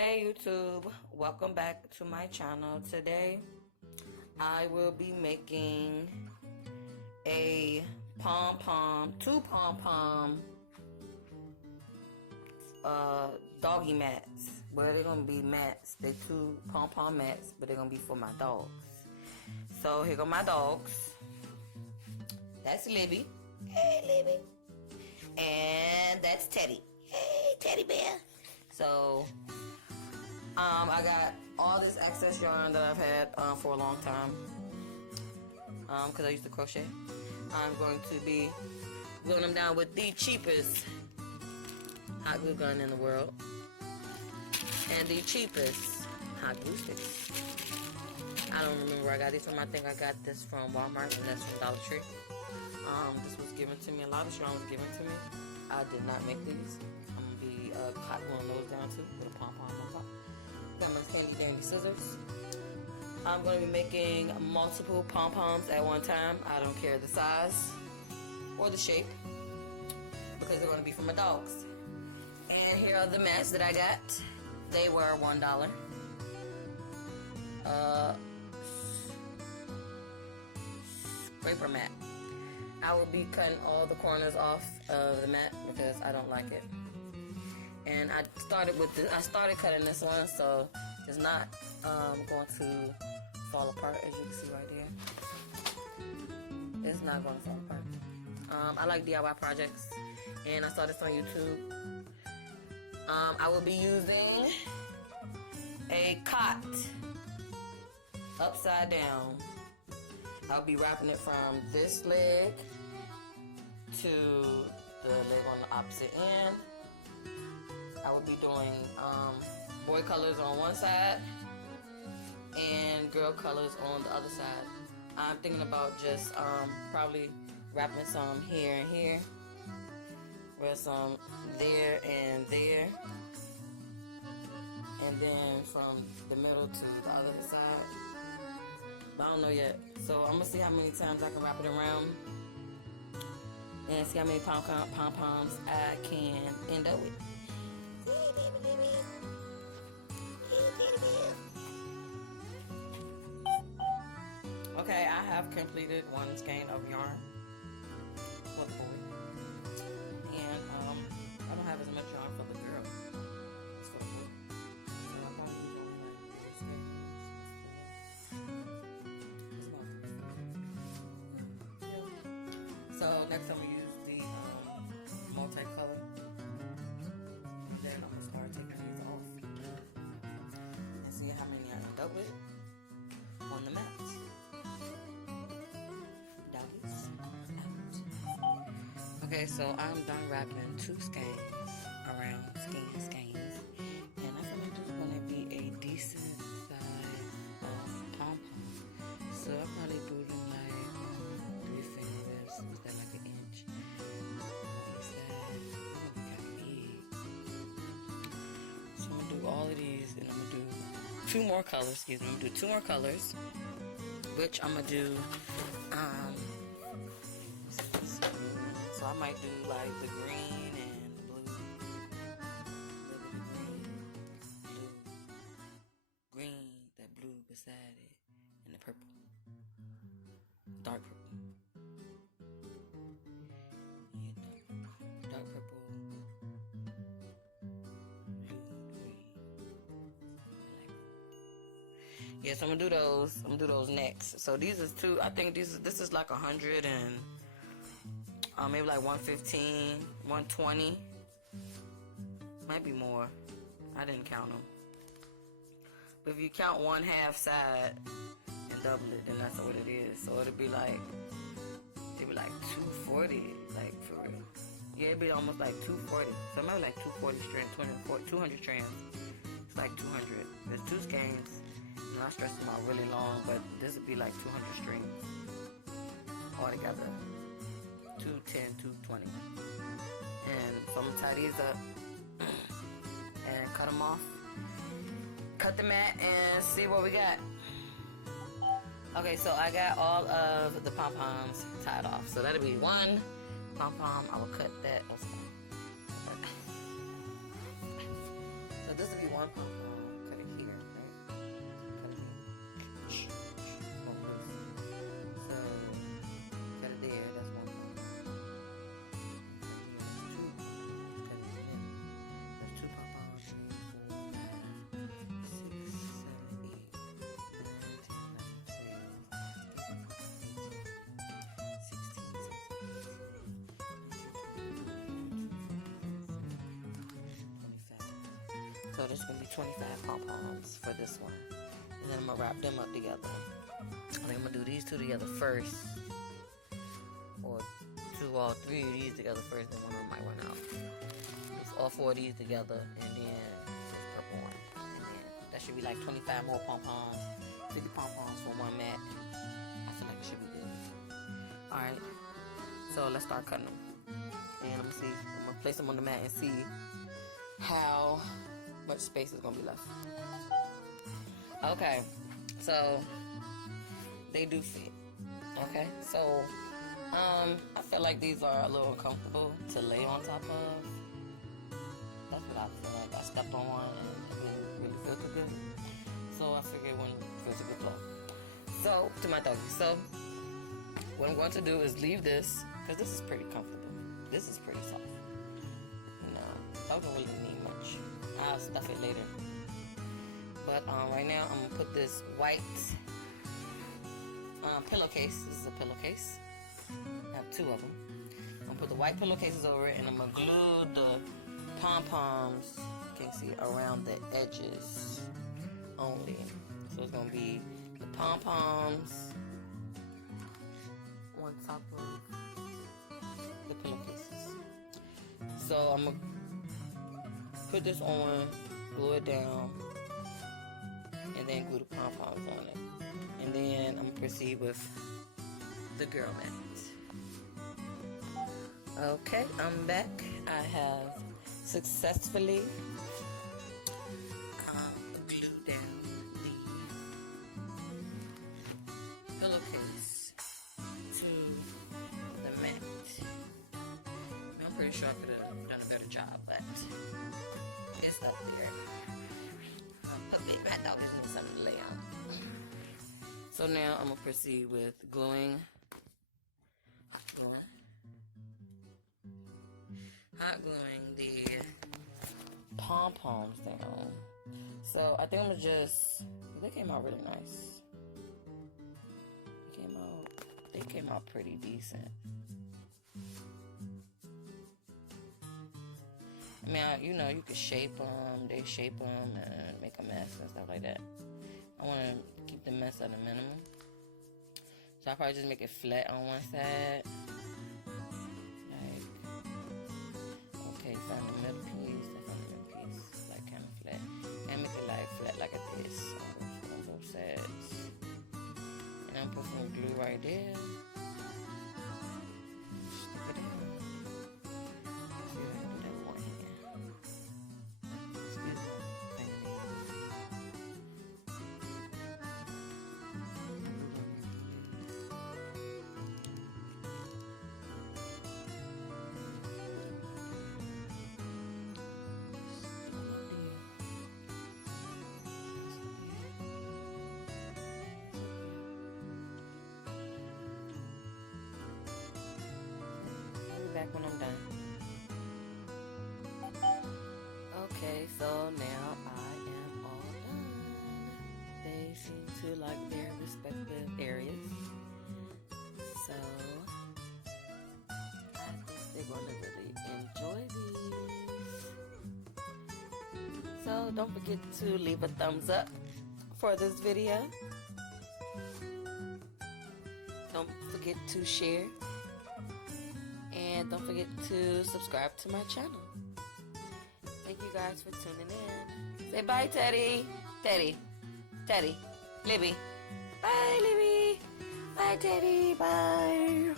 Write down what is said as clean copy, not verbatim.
Hey YouTube, welcome back to my channel. Today I will be making a two pom pom doggy mats. Well, they're gonna be mats. They're two pom pom mats, but they're gonna be for my dogs. So here go my dogs. That's Libby. Hey Libby. And that's Teddy. Hey Teddy bear. So I got all this excess yarn that I've had for a long time because I used to crochet. I'm going to be gluing them down with the cheapest hot glue gun in the world and the cheapest hot glue sticks. I don't remember where I got these from. I think I got this from Walmart and that's from Dollar Tree. This was given to me. A lot of yarn was given to me. I did not make these. I'm going to be hot gluing those down too with a pom pom on top. Got my handy dandy scissors. I'm going to be making multiple pom poms at one time. I don't care the size or the shape because they're going to be for my dogs. And here are the mats that I got. They were $1. Scraper mat. I will be cutting all the corners off of the mat because I don't like it. And I started cutting this one, so it's not going to fall apart, as you can see right there. It's not going to fall apart. I like DIY projects, and I saw this on YouTube. I will be using a cot upside down. I'll be wrapping it from this leg to the leg on the opposite end. I will be doing boy colors on one side and girl colors on the other side. I'm thinking about just probably wrapping some here and here, with some there and there, and then from the middle to the other side. But I don't know yet. So I'm gonna see how many times I can wrap it around and see how many pom poms I can end up with. Okay, I have completed one skein of yarn for the boy, and I don't have as much yarn for the girl. It's for the boy. So I'm probably going like this skein. So next I'm gonna use the multicolor, and then I'm gonna start taking these off and see how many I end up with on the mats. Okay, so I'm done wrapping two skeins around skeins, and I feel like there's gonna be a decent size of pom pom. So I'll probably do them like 3 fingers. Is that like an inch? What's that? That's gonna be kind of big. So I'm gonna do all of these, and I'm gonna do two more colors. Excuse me. I'm gonna do 2 more colors, which I'm gonna do. So I might do like the green and the blue, green, that blue beside it, and the purple, dark purple. Yeah, dark purple, blue, green. Yeah, so I'm gonna do those. I'm gonna do those next. So these is 2. I think this is like 100 and. Maybe like 115, 120. Might be more. I didn't count them. But if you count 1/2 side and double it, then that's what it is. So it'd be like 240, like for real. Yeah, it'd be almost like 240. So maybe like 240 strands, 200 strands. It's like 200. There's 2 skeins, and I stretched them out really long, but this would be like 200 strings all together. 210, 220. And so I'm gonna tie these up and cut them off. Cut the mat and see what we got. Okay, so I got all of the pom poms tied off. So that'll be 1 pom pom. I will cut that. So this will be 1 pom pom. So there's going to be 25 pom-poms for this one. And then I'm going to wrap them up together. I think I'm going to do these two together first. Or two or three of these together first, then one of them might run out. Do all four of these together, and then this purple one. And then that should be like 25 more pom-poms. 50 pom-poms for one mat. I feel like it should be good. Alright. So let's start cutting them. And I'm gonna place them on the mat and see how much space is gonna be left. Okay, so they do fit. Okay, so I feel like these are a little uncomfortable to lay on top of. That's what I feel like. I stepped on one and it didn't really feel too good. So I figured it wouldn't feel too good flow. So to my doggy. So what I'm going to do is leave this, because this is pretty comfortable. This is pretty soft. You know, dog don't really need much. I'll stuff it later. But right now I'm gonna put this white pillowcase. This is a pillowcase. I have two of them. I'm gonna put the white pillowcases over it, and I'm gonna glue the pom-poms, you can see, around the edges only. So it's gonna be the pom-poms on top of the pillowcases. So I'm gonna put this on, glue it down, and then glue the pom-poms on it. And then I'm gonna proceed with the girl mat. Okay, I'm back. I have successfully glued down the pillowcase to the mat. I'm pretty sure I could have done a better job, but it's up there. My dog just needs something to lay on. So now I'm gonna proceed with gluing, hot gluing the pom-poms down. So I think I'm gonna they came out really nice. They came out pretty decent. I mean, you could shape them. They shape them and make a mess and stuff like that. I want to keep the mess at a minimum. So I'll probably just make it flat on one side. Okay, find the middle piece. Find the middle piece, like kind of flat. And make it like flat like this on both sides. And I'm put some glue right there. Stick it in. See if I can do that one here. Excuse me. Back when I'm done. Okay, so now I am all done. They seem to like their respective areas. So I think they're gonna really enjoy these. So don't forget to leave a thumbs up for this video. Don't forget to share. And don't forget to subscribe to my channel. Thank you guys for tuning in. Say bye, Teddy. Teddy. Libby. Bye, Libby. Bye, Teddy. Bye.